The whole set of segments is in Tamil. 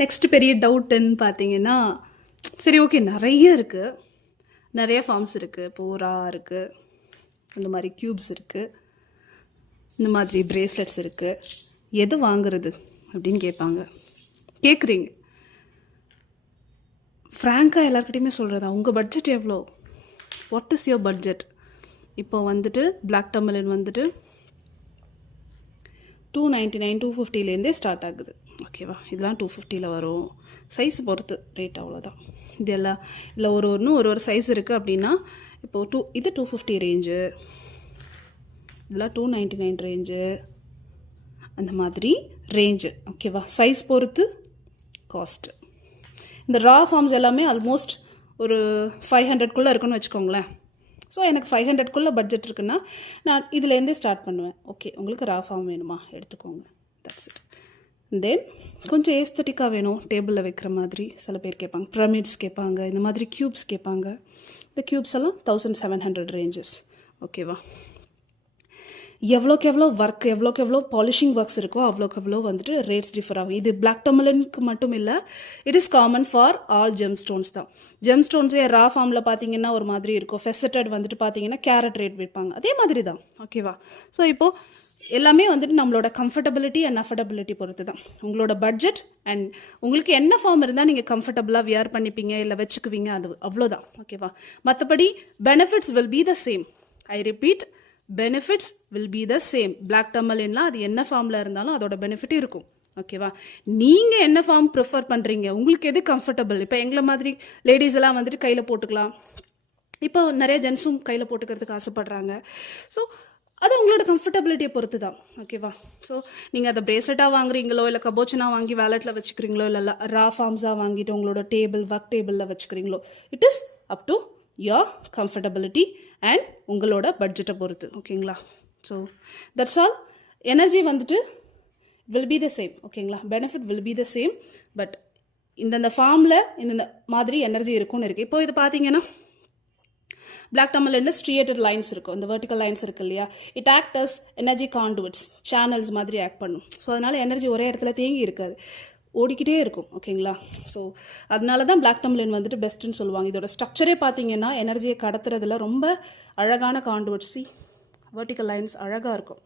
நெக்ஸ்ட் பெரிய டவுட்டுன்னு பார்த்தீங்கன்னா, சரி ஓகே நிறைய இருக்குது, நிறைய ஃபார்ம்ஸ் இருக்குது. போரா இருக்குது, இந்த மாதிரி க்யூப்ஸ் இருக்குது, இந்த மாதிரி பிரேஸ்லெட்ஸ் இருக்குது. எது வாங்குறது அப்படின்னு கேட்குறீங்க. ஃப்ராங்காக எல்லாருக்கிட்டையுமே சொல்கிறதா, உங்கள் பட்ஜெட் எவ்வளோ, வாட் இஸ் யுவர் பட்ஜெட்? இப்போ வந்துட்டு பிளாக் டர்மலின் வந்துட்டு $299 $250லேருந்தே ஸ்டார்ட் ஆகுது. ஓகேவா, இதெல்லாம் 250ல் வரும். சைஸ் பொறுத்து ரேட் அவ்வளோதான். இது எல்லாம் இல்லை ஒரு சைஸ் இருக்குது அப்படின்னா, இப்போது இது 250 ரேஞ்சு, இதெல்லாம் 299 ரேஞ்சு, அந்த மாதிரி ரேஞ்சு. ஓகேவா, சைஸ் பொறுத்து காஸ்ட்டு. இந்த ரா ஃபார்ம்ஸ் எல்லாமே ஆல்மோஸ்ட் ஒரு 500க்குள்ளே இருக்குன்னு வச்சுக்கோங்களேன். ஸோ எனக்கு 500க்குள்ளே பட்ஜெட் இருக்குன்னா நான் இதுலேருந்தே ஸ்டார்ட் பண்ணுவேன். ஓகே, உங்களுக்கு ரா ஃபார்ம் வேணுமா எடுத்துக்கோங்க, தட்ஸ் இட். தென் கொஞ்சம் ஏஸ்தட்டிக்காக வேணும், டேபிளில் வைக்கிற மாதிரி சில பேர் கேட்பாங்க, பிரமிட்ஸ் கேட்பாங்க, இந்த மாதிரி க்யூப்ஸ் கேட்பாங்க. இந்த க்யூப்ஸ் எல்லாம் 1700 ரேஞ்சஸ். ஓகேவா, எவ்வளோக்கு எவ்வளோ ஒர்க், எவ்வளோக்கு எவ்வளோ பாலிஷிங் ஒர்க்ஸ் இருக்கோ அவ்வளோக்கு எவ்வளோ வந்துட்டு ரேட்ஸ் டிஃபர் ஆகும். இது பிளாக் டர்மலினுக்கு மட்டும் இல்லை, it is common for all GeM stones தான். ஜெம் ஸ்டோன்ஸே ரா ஃபார்மில் பார்த்தீங்கன்னா ஒரு மாதிரி இருக்கும், ஃபெசட்டட் வந்துட்டு பார்த்தீங்கன்னா கேரட் ரேட் விற்பாங்க, அதே மாதிரி தான். ஓகேவா, ஸோ இப்போது எல்லாமே வந்துட்டு நம்மளோட கம்ஃபர்டபிலிட்டி அண்ட் அஃபர்டபிலிட்டி பொறுத்து தான். உங்களோட பட்ஜெட் அண்ட் உங்களுக்கு என்ன ஃபார்ம் இருந்தால் நீங்கள் கம்ஃபர்டபுளாக வியர் பண்ணிப்பீங்க இல்லை வச்சுக்குவீங்க, அது அவ்வளோதான். ஓகேவா, மற்றபடி benefits will be the same. I repeat, benefits will be the same. Black டர்மலின்லாம் அது என்ன ஃபார்மில் இருந்தாலும் அதோட பெனிஃபிட் இருக்கும். ஓகேவா, நீங்கள் என்ன ஃபார்ம் ப்ரிஃபர் பண்ணுறீங்க, உங்களுக்கு எது கம்ஃபர்டபுள். இப்போ எங்களை மாதிரி லேடிஸ் எல்லாம் வந்துட்டு கையில் போட்டுக்கலாம், இப்போ நிறைய ஜென்ஸும் கையில் போட்டுக்கிறதுக்கு ஆசைப்படுறாங்க. ஸோ அது உங்களோட கம்ஃபர்டபிலிட்டியை பொறுத்து தான். ஓகேவா, ஸோ நீங்கள் அதை பிரேஸ்லெட்டாக வாங்குறீங்களோ இல்லை கபோச்சனாக வாங்கி வேலெட்டில் வச்சுக்கிறீங்களோ இல்லை ரா ஃபார்ம்ஸாக வாங்கிட்டு உங்களோட ஒர்க் டேபிளில் வச்சுக்கிறீங்களோ, it is up to your comfortability and உங்களோட பட்ஜெட்டை பொறுத்து. ஓகேங்களா, ஸோ தட்ஸ் ஆல். எனர்ஜி வந்துட்டு வில் பி த சேம். ஓகேங்களா, benefit will be the same, but இந்தந்த ஃபார்மில் இந்த மாதிரி எனர்ஜி இருக்கும்னு இருக்குது. இப்போ இது பார்த்தீங்கன்னா பிளாக் டர்மலினில் ஸ்ட்ரியேட்டட் லைன்ஸ் இருக்கும், இந்த வெர்டிக்கல் லைன்ஸ் இருக்குது இல்லையா, it act as energy conduits, channels மாதிரி ஆக்ட் பண்ணும். ஸோ அதனால் எனர்ஜி ஒரே இடத்துல தேங்கி இருக்காது, ஓடிக்கிட்டே இருக்கும். ஓகேங்களா, ஸோ அதனால தான் பிளாக் டர்மலின் வந்துட்டு பெஸ்ட்டுன்னு சொல்லுவாங்க. இதோட ஸ்ட்ரக்சரே பார்த்தீங்கன்னா எனர்ஜியை கடத்துறதுல ரொம்ப அழகான கான்டுவிட்ஸ், வெர்டிக்கல் லைன்ஸ் அழகாக இருக்கும்.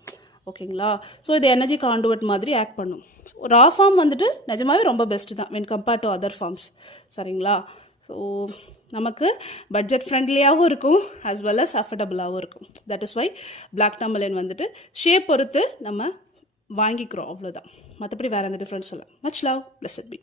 ஓகேங்களா, ஸோ இது எனர்ஜி கான்டுவிட் மாதிரி ஆக்ட் பண்ணும். ஸோ ரா ஃபார்ம் வந்துட்டு நிஜமாவே ரொம்ப பெஸ்ட்டு தான் when compared to other forms. சரிங்களா, ஸோ நமக்கு பட்ஜெட் ஃப்ரெண்ட்லியாகவும் இருக்கும் as well as அஃபர்டபுளாகவும் இருக்கும். That is why black tourmaline வந்துட்டு ஷேப் பொறுத்து நம்ம வாங்கிக்கிறோம், அவ்வளோதான். மற்றபடி வேறு எந்த டிஃப்ரென்ஸ் இல்லை. Much love, blessed B.